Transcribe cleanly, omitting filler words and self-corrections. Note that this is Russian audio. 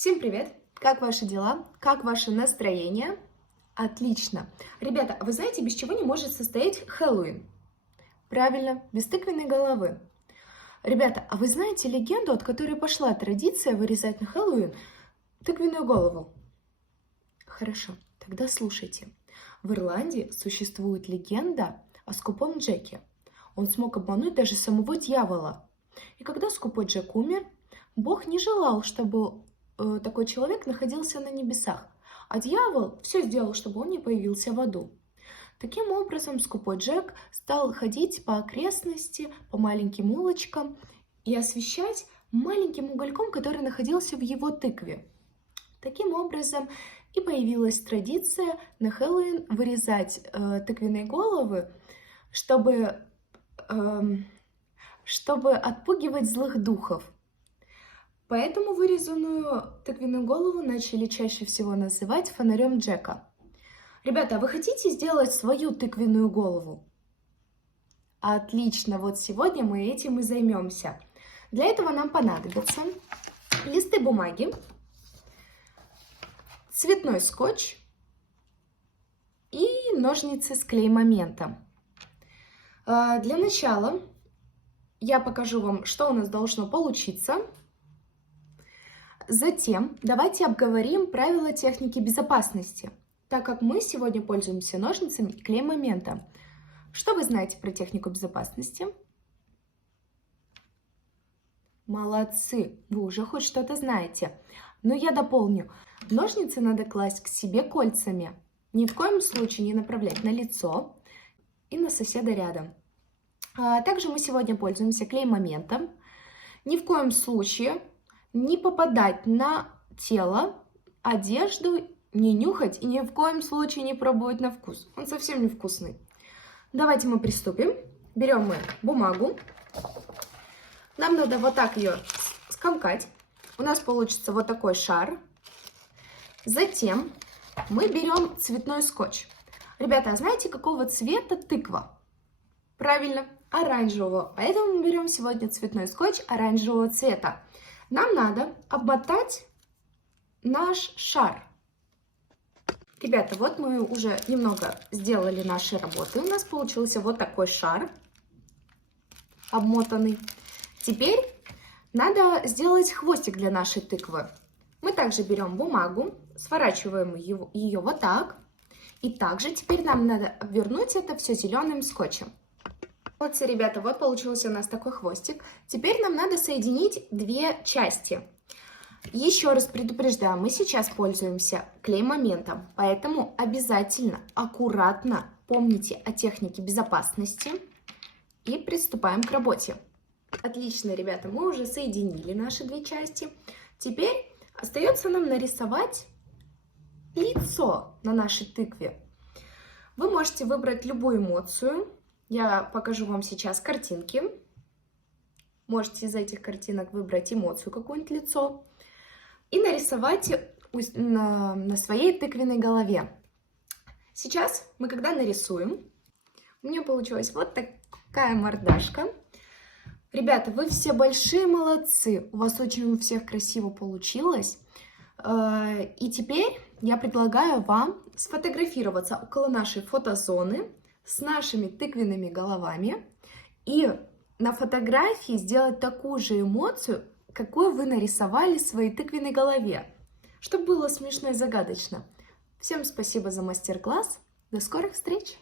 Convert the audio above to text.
Всем привет! Как ваши дела? Как ваше настроение? Отлично! Ребята, вы знаете, без чего не может состоять Хэллоуин? Правильно, без тыквенной головы. Ребята, а вы знаете легенду, от которой пошла традиция вырезать на Хэллоуин тыквенную голову? Хорошо, тогда слушайте. В Ирландии существует легенда о скупом Джеке. Он смог обмануть даже самого дьявола. И когда скупой Джек умер, Бог не желал, чтобы такой человек находился на небесах, а дьявол все сделал, чтобы он не появился в аду. Таким образом, скупой Джек стал ходить по окрестности, по маленьким улочкам и освещать маленьким угольком, который находился в его тыкве. Таким образом и появилась традиция на Хэллоуин вырезать тыквенные головы, чтобы отпугивать злых духов. Поэтому вырезанную тыквенную голову начали чаще всего называть фонарем Джека. Ребята, а вы хотите сделать свою тыквенную голову? Отлично, вот сегодня мы этим и займемся. Для этого нам понадобятся листы бумаги, цветной скотч и ножницы с клей-моментом. Для начала я покажу вам, что у нас должно получиться. Затем давайте обговорим правила техники безопасности, так как мы сегодня пользуемся ножницами и клей-моментом. Что вы знаете про технику безопасности? Молодцы, вы уже хоть что-то знаете. Но я дополню. Ножницы надо класть к себе кольцами. Ни в коем случае не направлять на лицо и на соседа рядом. Также мы сегодня пользуемся клей-моментом. Ни в коем случае не попадать на тело, одежду, не нюхать и ни в коем случае не пробовать на вкус. Он совсем невкусный. Давайте мы приступим. Берем мы бумагу. Нам надо вот так ее скомкать. У нас получится вот такой шар. Затем мы берем цветной скотч. Ребята, а знаете, какого цвета тыква? Правильно, оранжевого. Поэтому мы берем сегодня цветной скотч оранжевого цвета. Нам надо обмотать наш шар. Ребята, вот мы уже немного сделали наши работы. У нас получился вот такой шар обмотанный. Теперь надо сделать хвостик для нашей тыквы. Мы также берем бумагу, сворачиваем ее вот так. И также теперь нам надо обвернуть это все зеленым скотчем. Вот, ребята, вот получился у нас такой хвостик. Теперь нам надо соединить две части. Еще раз предупреждаю, мы сейчас пользуемся клей-моментом, поэтому обязательно, аккуратно помните о технике безопасности и приступаем к работе. Отлично, ребята, мы уже соединили наши две части. Теперь остается нам нарисовать лицо на нашей тыкве. Вы можете выбрать любую эмоцию. Я покажу вам сейчас картинки. Можете из этих картинок выбрать эмоцию, какое-нибудь лицо, и нарисовать на своей тыквенной голове. Сейчас мы когда нарисуем, у меня получилась вот такая мордашка. Ребята, вы все большие молодцы, у вас очень у всех красиво получилось. И теперь я предлагаю вам сфотографироваться около нашей фотозоны с нашими тыквенными головами и на фотографии сделать такую же эмоцию, какую вы нарисовали в своей тыквенной голове, чтобы было смешно и загадочно. Всем спасибо за мастер-класс. До скорых встреч!